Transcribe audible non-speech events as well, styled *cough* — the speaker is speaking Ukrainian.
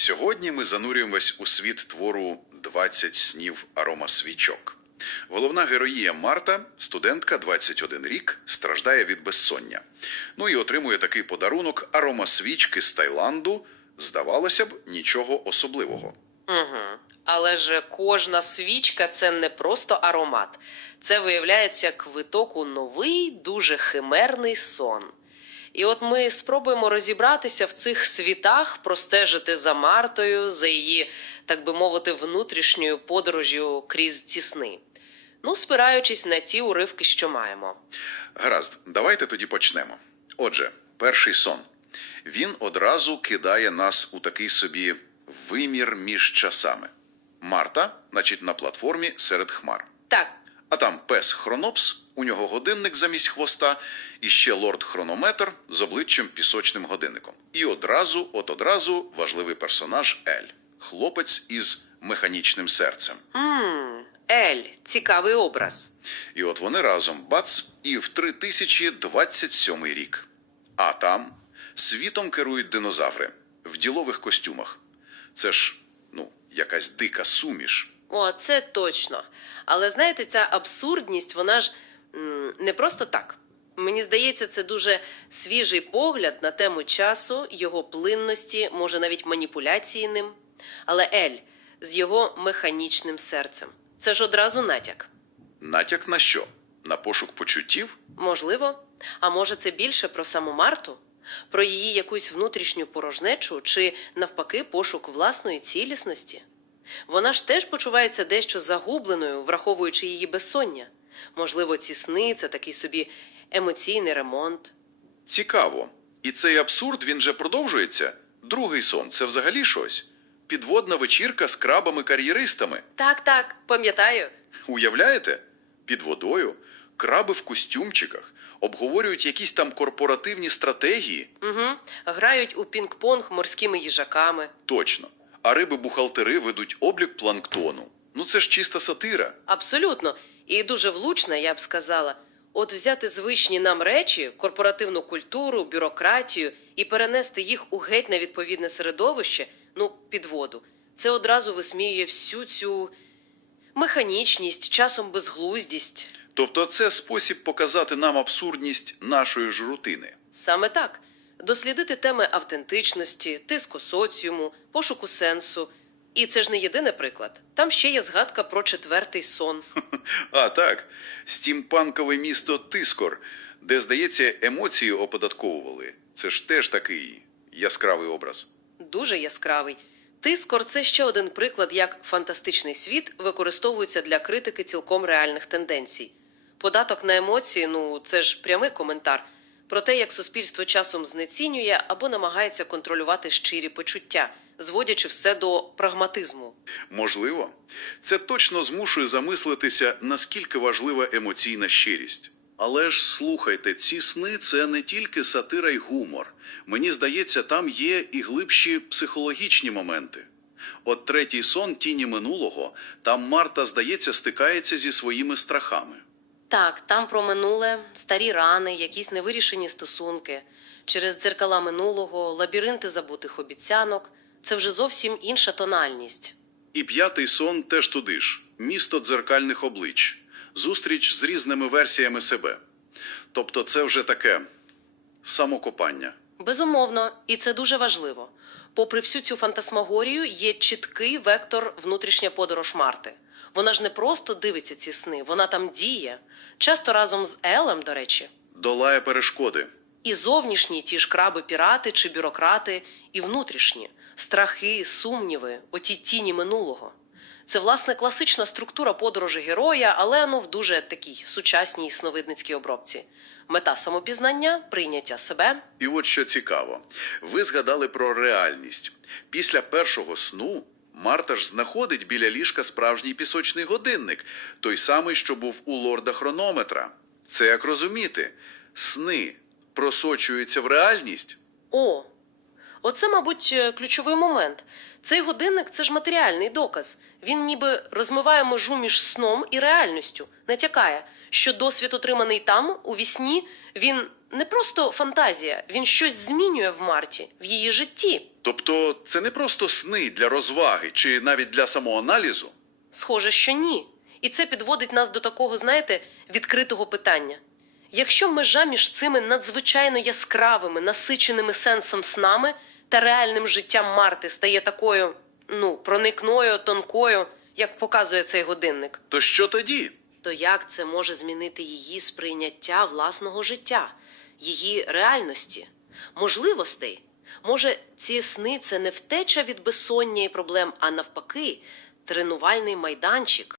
Сьогодні ми занурюємось у світ твору «20 снів арома свічок. Головна героїня Марта, студентка 21 рік, страждає від безсоння. Ну і отримує такий подарунок арома свічки з Таїланду. Здавалося б, нічого особливого. Угу. Але ж кожна свічка це не просто аромат. Це виявляється квиток у новий, дуже химерний сон. І от ми спробуємо розібратися в цих світах, простежити за Мартою, за її, так би мовити, внутрішньою подорожю крізь ці сни. Ну, спираючись на ті уривки, що маємо. Гаразд, давайте тоді почнемо. Отже, перший сон. Він одразу кидає нас у такий собі вимір між часами. Марта, значить, на платформі серед хмар. Так, А там пес Хронопс, у нього годинник замість хвоста, і ще лорд Хронометр з обличчям пісочним годинником. І одразу, от одразу, важливий персонаж Ель, хлопець із механічним серцем. м Ель, цікавий образ. І от вони разом бац, і в 3027 рік. А там світом керують динозаври в ділових костюмах. Це ж, ну, якась дика суміш. О, це точно. Але знаєте, ця абсурдність, вона ж м, не просто так. Мені здається, це дуже свіжий погляд на тему часу, його плинності, може навіть маніпуляції ним. Але Ель з його механічним серцем. Це ж одразу натяк. Натяк на що? На пошук почуттів? Можливо, а може це більше про саму Марту, про її якусь внутрішню порожнечу чи, навпаки, пошук власної цілісності. Вона ж теж почувається дещо загубленою, враховуючи її безсоння. Можливо, ці сни це такий собі емоційний ремонт. Цікаво. І цей абсурд він же продовжується. Другий сон це взагалі щось. Підводна вечірка з крабами-кар'єристами. Так, так, пам'ятаю. Уявляєте? Під водою краби в костюмчиках обговорюють якісь там корпоративні стратегії. Угу. Грають у пінг-понг морськими їжаками. Точно. А риби-бухгалтери ведуть облік планктону. Ну це ж чиста сатира. Абсолютно. І дуже влучна, я б сказала. От взяти звичні нам речі, корпоративну культуру, бюрократію і перенести їх у геть невідповідне середовище, ну, під воду. Це одразу висміює всю цю механічність, часом безглуздість. Тобто це спосіб показати нам абсурдність нашої ж рутини. Саме так. Дослідити теми автентичності, тиску соціуму, пошуку сенсу. І це ж не єдиний приклад. Там ще є згадка про четвертий сон. *laughs* А так, стімпанкове місто Тискор, де, здається, емоції оподатковували. Це ж теж такий яскравий образ. дуже яскравий. Тискор це ще один приклад, як фантастичний світ використовується для критики цілком реальних тенденцій. Податок на емоції ну це ж прямий коментар про те, як суспільство часом знецінює або намагається контролювати щирі почуття, зводячи все до прагматизму. Можливо, це точно змушує замислитися, наскільки важлива емоційна щирість. Але ж слухайте, ці сни це не тільки сатира й гумор. Мені здається, там є і глибші психологічні моменти. От третій сон тіні минулого, там Марта, здається, стикається зі своїми страхами. Так, там про минуле, старі рани, якісь невирішені стосунки, через дзеркала минулого, лабіринти забутих обіцянок. Це вже зовсім інша тональність. І п'ятий сон теж туди ж місто дзеркальних облич, зустріч з різними версіями себе. Тобто, це вже таке самокопання. Безумовно, і це дуже важливо. Попри всю цю фантасмагорію, є чіткий вектор внутрішня подорож Марти. Вона ж не просто дивиться ці сни, вона там діє. Часто разом з Елем, до речі. Долає перешкоди. І зовнішні ті ж краби-пірати чи бюрократи, і внутрішні страхи, сумніви, оті тіні минулого. Це, власне, класична структура подорожі героя, але ну в дуже такій сучасній сновидницькій обробці. Мета самопізнання, прийняття себе, І от що цікаво, ви згадали про реальність. Після першого сну Марта ж знаходить біля ліжка справжній пісочний годинник, той самий, що був у лорда хронометра. Це як розуміти, сни просочуються в реальність. О, Оце, мабуть, е, ключовий момент. Цей годинник це ж матеріальний доказ. Він ніби розмиває межу між сном і реальністю, натякає, що досвід, отриманий там, у вісні, він не просто фантазія, він щось змінює в Марті, в її житті. Тобто це не просто сни для розваги чи навіть для самоаналізу. Схоже, що ні. І це підводить нас до такого, знаєте, відкритого питання. Якщо межа між цими надзвичайно яскравими, насиченими сенсом снами та реальним життям Марти стає такою, ну, проникною, тонкою, як показує цей годинник, То що тоді? то як це може змінити її сприйняття власного життя, її реальності, можливостей? Може, ці сни це не втеча від безсоння і проблем, а навпаки, тренувальний майданчик,